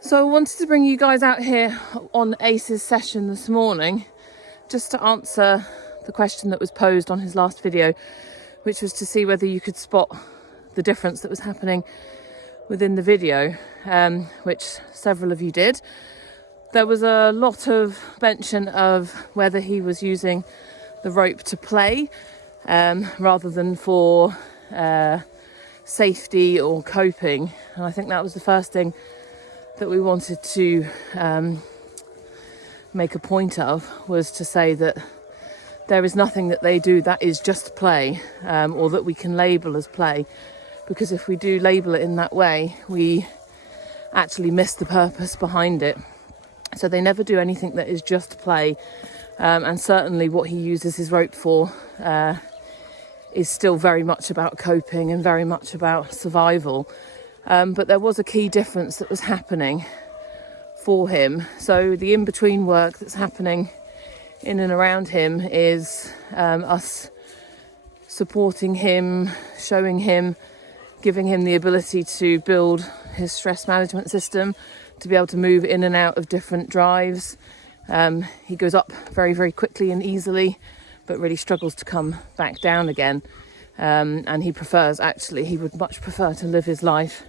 So I wanted to bring you guys out here on Ace's session this morning just to answer the question that was posed on his last video, which was to see whether you could spot the difference that was happening within the video, which several of you did. There was a lot of mention of whether he was using the rope to play rather than for safety or coping, and I think that was the first thing that we wanted to make a point of, was to say that there is nothing that they do that is just play, or that we can label as play, because if we do label it in that way, we actually miss the purpose behind it. So they never do anything that is just play, and certainly what he uses his rope for is still very much about coping and very much about survival. But there was a key difference that was happening for him. So the in-between work that's happening in and around him is us supporting him, showing him, giving him the ability to build his stress management system, to be able to move in and out of different drives. He goes up very, very quickly and easily, but really struggles to come back down again. And he would much prefer to live his life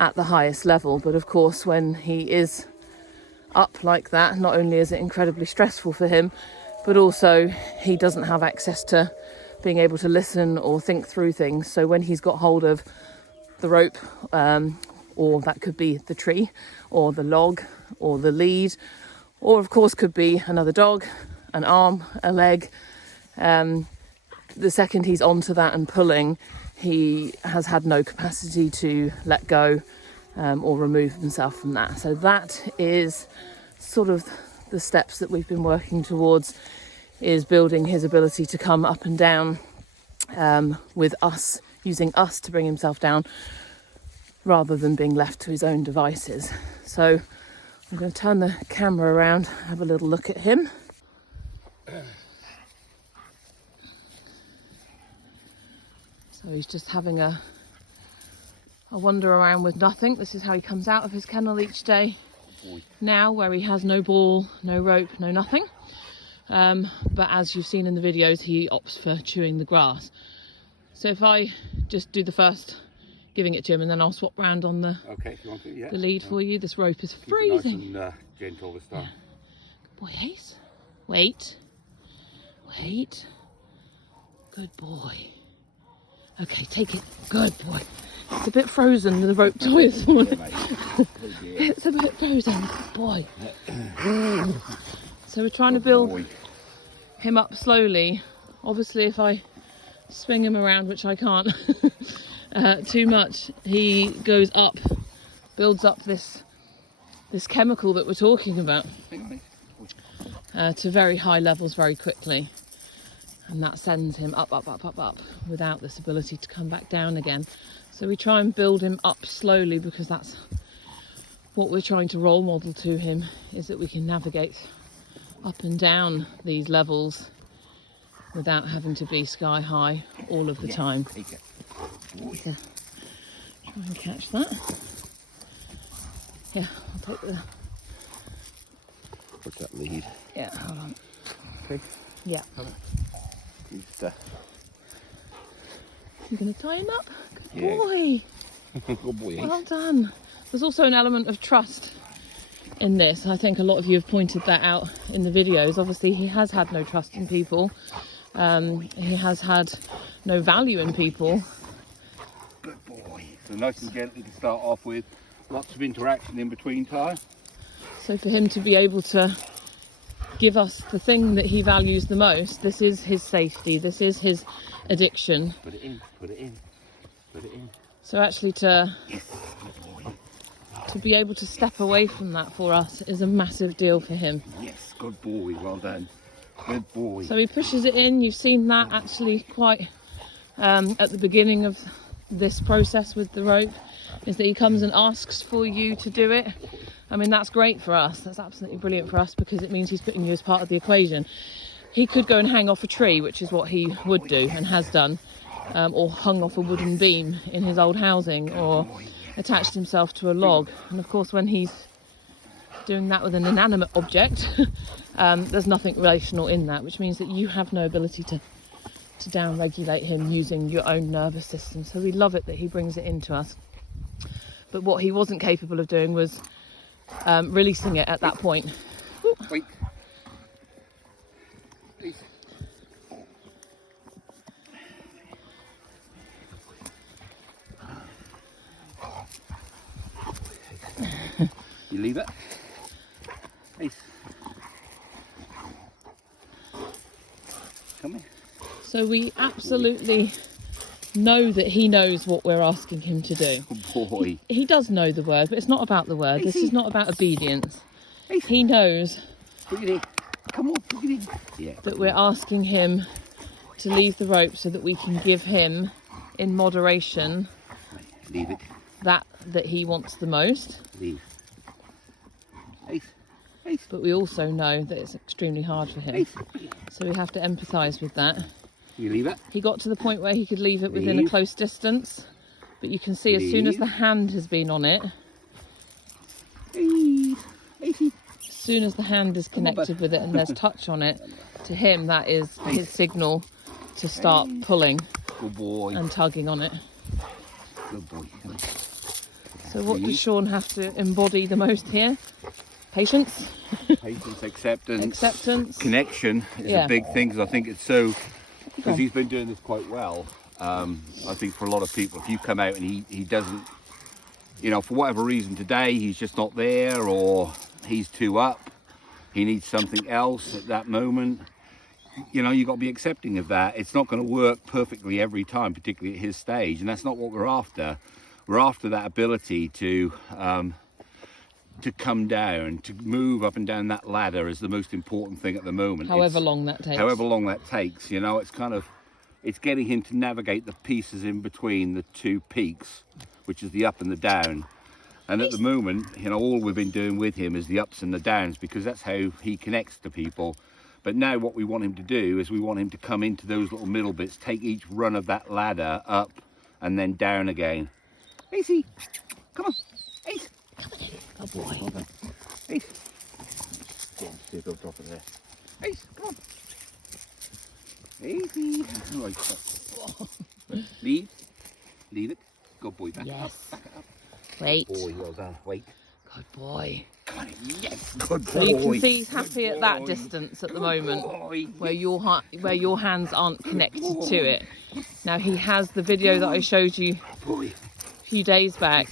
at the highest level. But of course, when he is up like that, not only is it incredibly stressful for him, but also he doesn't have access to being able to listen or think through things. So when he's got hold of the rope, or that could be the tree or the log or the lead, or of course could be another dog, an arm, a leg, the second he's onto that and pulling, he has had no capacity to let go or remove himself from that. So that is sort of the steps that we've been working towards, is building his ability to come up and down with us, using us to bring himself down rather than being left to his own devices. So I'm going to turn the camera around, have a little look at him. So he's just having a wander around with nothing. This is how he comes out of his kennel each day now, where he has no ball, no rope, no nothing. But as you've seen in the videos, he opts for chewing the grass. So if I just do the first giving it to him, and then I'll swap round on the the lead for you. This rope is freezing. Nice and gentle this time. Good boy, Ace. Wait. Good boy. Okay, take it. Good boy. It's a bit frozen, the rope toy this morning. It's a bit frozen. Good boy. So we're trying to build him up slowly. Obviously, if I swing him around, which I can't too much, he goes up, builds up this chemical that we're talking about to very high levels very quickly. And that sends him up without this ability to come back down again. So we try and build him up slowly, because that's what we're trying to role model to him, is that we can navigate up and down these levels without having to be sky high all of the time. Take it. Try and catch that. Yeah, I'll take the... What's that lead? Yeah, hold on. Okay. Yeah. You're going to tie him up? Good boy. Good boy. Well done. There's also an element of trust in this. I think a lot of you have pointed that out in the videos. Obviously, he has had no trust in people. He has had no value in people. Good boy. So nice and gentle to start off with. Lots of interaction in between time. So for him to be able to give us the thing that he values the most, this is his safety, this is his addiction. Put it in, put it in, put it in. So actually to be able to step away from that for us is a massive deal for him. Yes, good boy, well done. Good boy. So he pushes it in. You've seen that actually quite at the beginning of this process with the rope, is that he comes and asks for you to do it. I mean, that's great for us. That's absolutely brilliant for us, because it means he's putting you as part of the equation. He could go and hang off a tree, which is what he would do and has done, or hung off a wooden beam in his old housing, or attached himself to a log. And of course, when he's doing that with an inanimate object, there's nothing relational in that, which means that you have no ability to down regulate him using your own nervous system. So we love it that he brings it into us. But what he wasn't capable of doing was releasing it at that point. Wait. You leave it. Ace. Come here. So we absolutely know that he knows what we're asking him to do. Oh boy. He does know the word, but it's not about the word. This is not about obedience. Ace. He knows Look at it. Come on, look at it. Yeah. that we're asking him to leave the rope so that we can give him, in moderation, Leave it. that he wants the most. Leave. Ace. Ace. But we also know that it's extremely hard for him. Ace. So we have to empathise with that. You leave it. He got to the point where he could leave it within a Leave. close distance. But you can see as soon as Leave. the hand has been on it, Ace. Ace. as soon as the hand is connected with it and there's touch on it, to him that is his signal to start pulling Good boy. and tugging on it. Good boy. Come on. So what does Sean have to embody the most here? Patience, Patience, acceptance, acceptance. connection is Yeah. a big thing, because I think it's so, because he's been doing this quite well. I think for a lot of people, if you come out and he doesn't, you know, for whatever reason today, he's just not there, or he's too up, he needs something else at that moment, you know, you've got to be accepting of that. It's not going to work perfectly every time, particularly at his stage, and that's not what we're after. We're after that ability to come down, to move up and down that ladder is the most important thing at the moment. However long that takes. However long that takes, you know, it's kind of, it's getting him to navigate the pieces in between the two peaks, which is the up and the down. And at the moment, you know, all we've been doing with him is the ups and the downs, because that's how he connects to people. But now what we want him to do is we want him to come into those little middle bits, take each run of that ladder up and then down again. Acey, come on, Ace. Oh boy. Ace. Go on, see if they'll drop it there. Ace, come on. Easy. Right. Leave. Leave it. Good boy. Back it up. Yes. Back it up. Wait. Boy, well done. Wait. Good boy. Come on. Yes. Good boy. So you can see he's happy Good at that boy. distance at the Good moment, boy. where your hands aren't connected to it. Now he has the video that I showed you Boy. a few days back.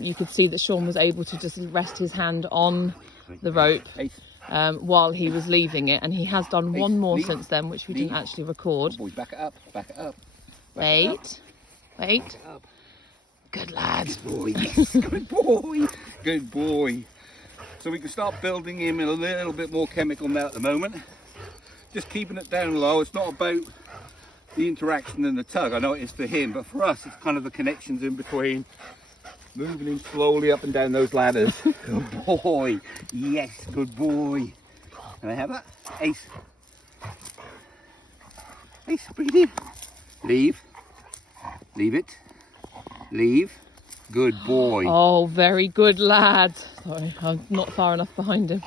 You could see that Sean was able to just rest his hand on the rope Ace. while he was leaving it, and he has done Hey, one more leave. since then, which we didn't Leave. actually record. Boy, back it up. Back it up. Back it up. Wait. Back it up. Good lad. Boy, yes, good boy, good boy. So we can start building him in a little bit more chemical now at the moment. Just keeping it down low. It's not about the interaction and the tug. I know it is for him, but for us, it's kind of the connections in between. Moving him slowly up and down those ladders. Good boy, yes, good boy. Can I have that? Ace. Ace, bring it in. Leave. Leave it. Leave. Good boy. Oh, very good lad. Sorry, I'm not far enough behind him.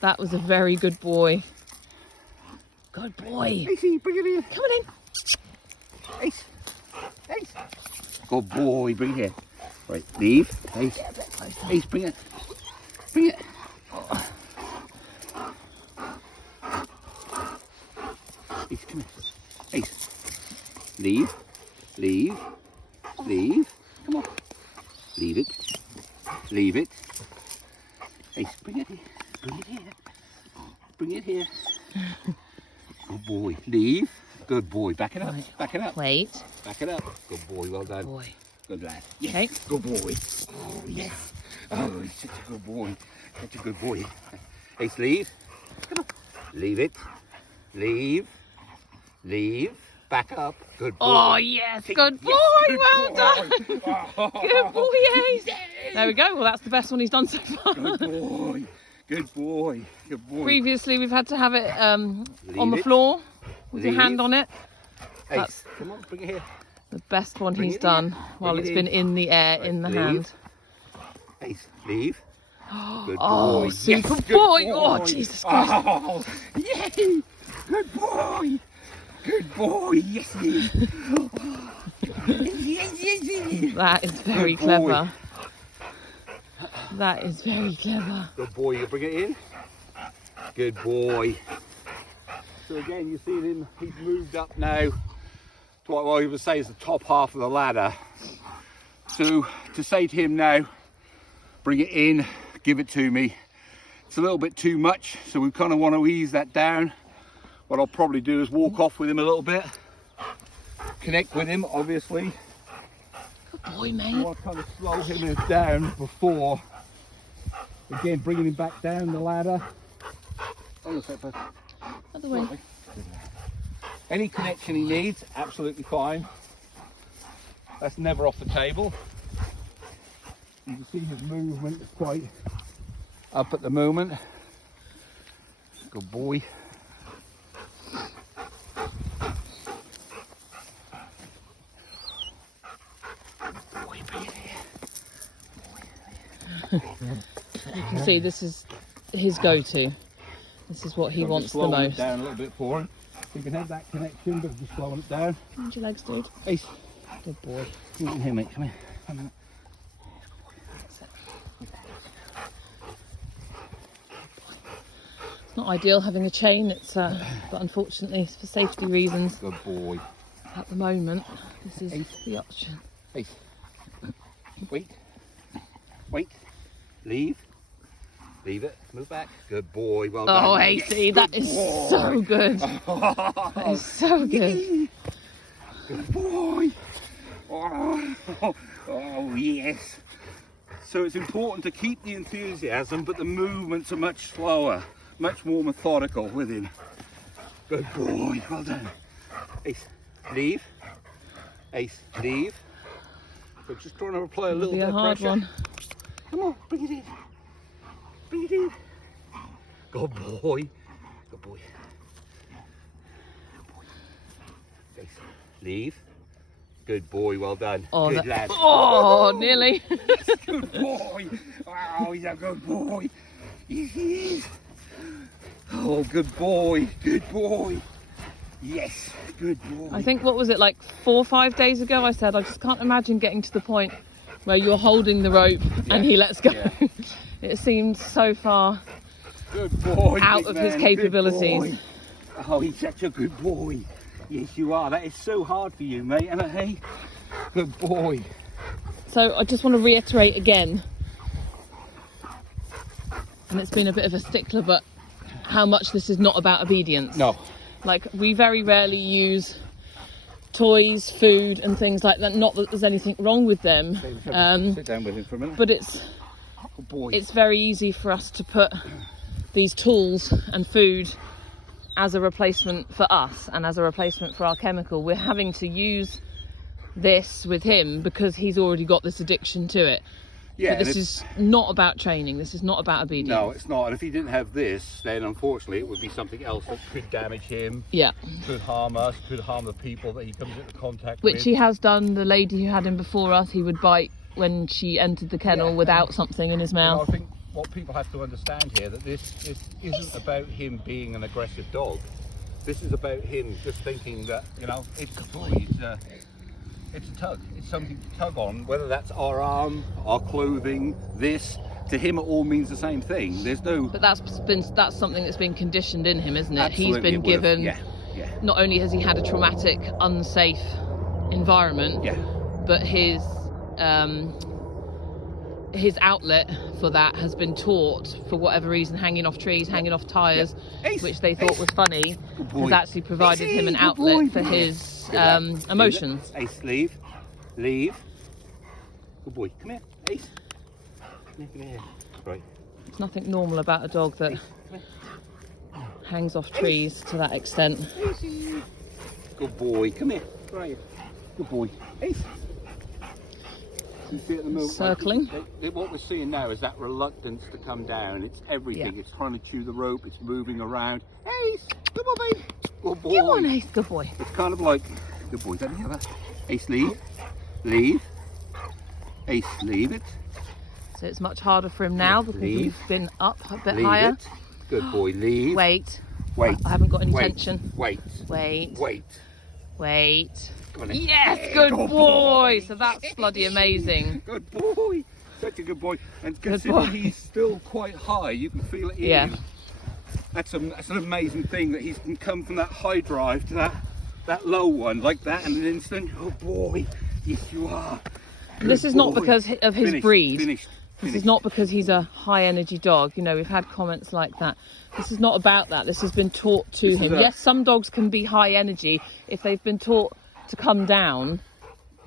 That was a very good boy. Good boy. Acey, bring it in. Come on in. Ace. Ace. Good boy, bring it here. Right, leave. Ace. Ace, bring it. Bring it. Ace, come here. Ace. Leave. Leave. Leave. Come on. Leave it. Leave it. Ace, bring it here. Bring it here. Bring it here. Good boy. Leave. Good boy. Back it up. Right. Back it up. Wait. Back it up. Good boy. Well done. Boy. Good lad. Yes. Okay. Good boy. Oh, yes. Oh, he's such a good boy. Such a good boy. Ace, leave. Come on. Leave it. Leave. Leave. Back up. Good boy. Oh, yes. Good boy. Yes, Well good done. boy. Good boy, Ace. There we go. Well, that's the best one he's done so far. Good boy. Good boy. Good boy. Previously, we've had to have it on the Leave it. floor with your Leave. hand on it. Ace, That's- come on, bring it here. The best one Bring he's it done in. while Bring it's it been in. in the air, in the Leave. hand. Ace, leave. Good Oh, boy. super Yes, good boy. Oh, Jesus Christ. Oh, yay. Good boy. Good boy. Yes, yes. Yes, yes, yes. That is very Good boy. clever. That is very clever. Good boy, you bring it in. Good boy. So again, you see him, he's moved up now to what I would say is the top half of the ladder. So to say to him now, bring it in, give it to me. It's a little bit too much, so we kind of want to ease that down. What I'll probably do is walk off with him a little bit, connect with him, obviously. Good boy, I mate. want to kind of slow him down before, again, bringing him back down the ladder. On a sec, bud. Other way. Any connection he needs, absolutely fine. That's never off the table. You can see his movement is quite up at the moment. Good boy. You can see this is his go-to. This is what he I'm wants just the slowing it most. down a little bit for him. You can have that connection, but just slowing it down. Mind your legs, dude. Ace, Good boy. come in here, mate. Come here. Come here. It's not ideal having a chain. It's but unfortunately, for safety reasons, Good boy. at the moment, this is the option. Ace. Wait. Wait. Leave. Leave it. Move back. Good boy. Well done. Oh, AC, that is so good. That is so good. Good boy. Oh, yes. So it's important to keep the enthusiasm, but the movements are much slower, much more methodical with him. Good boy. Well done. Ace, leave. Ace, leave. So just trying to apply a little Be bit a of hard pressure. one. Come on, bring it in. Bring it in. Good boy. Good boy. Good boy. Ace, leave. Good boy, well done. Oh, good lad. Oh, nearly. Good boy. Oh, he's a good boy. Yes, he is. Oh, good boy. Good boy. Yes, good boy. I think, what was it, like 4 or 5 days ago, I said, I just can't imagine getting to the point where you're holding the rope and he lets go. Yeah. It seems so far Good boy. out big of his man. capabilities. Good boy. Oh, he's such a good boy. Yes, you are. That is so hard for you, mate. And hey, good boy. So I just want to reiterate again, and it's been a bit of a stickler, but how much this is not about obedience. No. Like, we very rarely use toys, food and things like that. Not that there's anything wrong with them, Sit down with him for a minute. but it's Good boy. it's very easy for us to put these tools and food as a replacement for us and as a replacement for our chemical. We're having to use this with him because he's already got this addiction to it. yeah, But this is not about training. This is not about obedience. no, it's not. And if he didn't have this, then unfortunately it would be something else that could damage him, Yeah, could harm us, could harm the people that he comes into contact which with. he has done. The lady who had him before us, he would bite when she entered the kennel Yeah. without something in his You know, move. I think what people have to understand here, that this isn't about him being an aggressive dog. This is about him just thinking that, you know, it's a tug. It's something to tug on, whether that's our arm, our clothing, this. To him, it all means the same thing. There's no. But that's something that's been conditioned in him, isn't it? He's Absolutely, been it would've- given. Yeah, yeah, Not only has he had a traumatic, unsafe environment, yeah. but his outlet for that has been taught, for whatever reason, hanging off trees, hanging off tyres, Ace, which they thought Ace. was funny, Good boy. has actually provided him an Good outlet boy. for his Good lad. emotions. Ace, leave. Leave. Good boy. Come here. Ace. Come here. Right. There's nothing normal about a dog that hangs off trees to that extent. Good boy. Come here. Right. Good boy. Ace. You see at the moment, Circling. what we're seeing now is that reluctance to come down. It's everything. Yeah. It's trying to chew the rope. It's moving around. Ace. Come on, babe. Good boy. Come on, Ace, good boy. It's kind of like, good boy, don't you have that? Ace, leave. Leave. Ace, leave it. So it's much harder for him now because Leave. he's been up a bit Leave higher. it. Good boy, leave. Wait. Wait. I haven't got any Wait. tension. Wait. Wait. Wait. Wait. Go on then. Yes, Yeah, good good boy. So that's bloody amazing. Good boy. Such a good boy. And Good considering boy. he's still quite high, you can feel it in Yeah. him. That's an amazing thing that he can come from that high drive to that low one like that in an instant. Oh boy, yes you are. This Good is not boy. because of his Finished, breed. Finished. This is not because he's a high energy dog. You know, we've had comments like that. This is not about that. This has been taught to This is him. a- Yes, some dogs can be high energy if they've been taught to come down.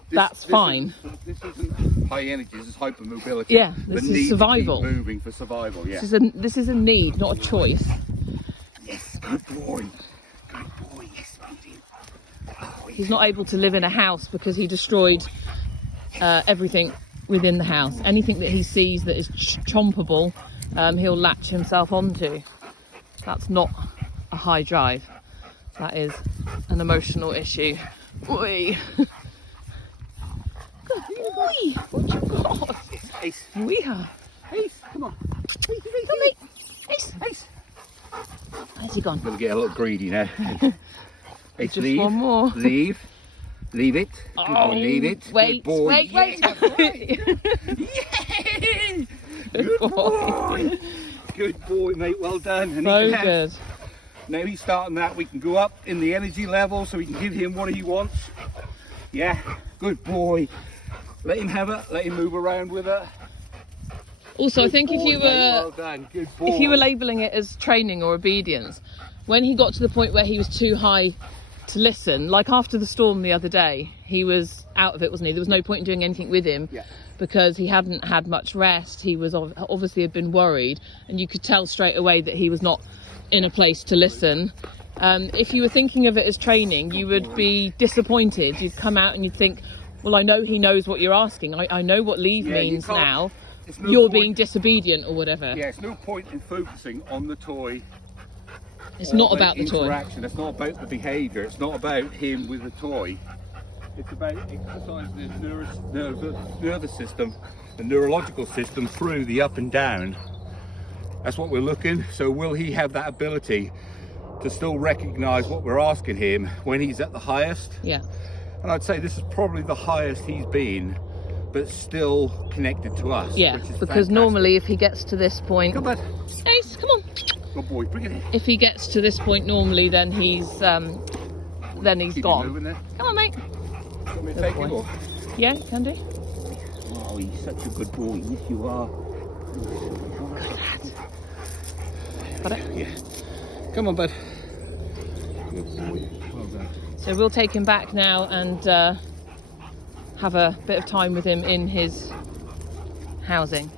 That's fine. This isn't high energy. This is hypermobility. Yeah, this The is need to keep survival. moving for survival. Yeah. This is a need, not a choice. Yes, good boy. Good boy. Yes, baby. Oh, He's not able to live in a house because he destroyed everything within the house. Anything that he sees that is chompable, he'll latch himself onto. That's not a high drive. That is an emotional issue. Oi. Good boy. What you got? Ace. We are. Ace, come on. Come, mate. Ace. Ace. Where's he gone? Gonna get a little greedy now. Ace, Just leave. one more. Leave. Leave it. Good boy, leave it. Wait, Good boy. wait, wait. Yay! Good Good boy. boy. Good boy, mate. Well done. And So he can have- good. Now he's starting that, we can go up in the energy level so we can give him what he wants. Yeah, good boy. Let him have it, let him move around with it. Also, I think Good if you boy, were mate, well done, good boy. if you were labelling it as training or obedience, when he got to the point where he was too high to listen, like after the storm the other day, he was out of it, wasn't he? There was no point in doing anything with him Yeah. because he hadn't had much rest. He was obviously had been worried, and you could tell straight away that he was not in a place to listen. If you were thinking of it as training, you would be disappointed. You'd come out and you'd think, well, I know he knows what you're asking. I know what leave Yeah, you means can't- now. It's no You're point- being disobedient or whatever. Yeah, it's no point in focusing on the toy. It's or not about the toy. interaction. It's not about the behaviour. It's not about him with the toy. It's about exercising his nervous system, the neurological system through the up and down. That's what we're looking. So will he have that ability to still recognise what we're asking him when he's at the highest? Yeah. And I'd say this is probably the highest he's been, but still connected to us. Yeah, which is because fantastic. normally if he gets to this point, Come on, Ace, come on. good boy, bring it in. If he gets to this point normally, then he's Keep him gone. moving there. Come on, mate. Want me to Good take boy. him or? Yeah, you can do. Oh, he's such a good boy. Yes, you are. Got it. Yeah. Come on, bud. Good boy. Well done. So we'll take him back now and have a bit of time with him in his housing.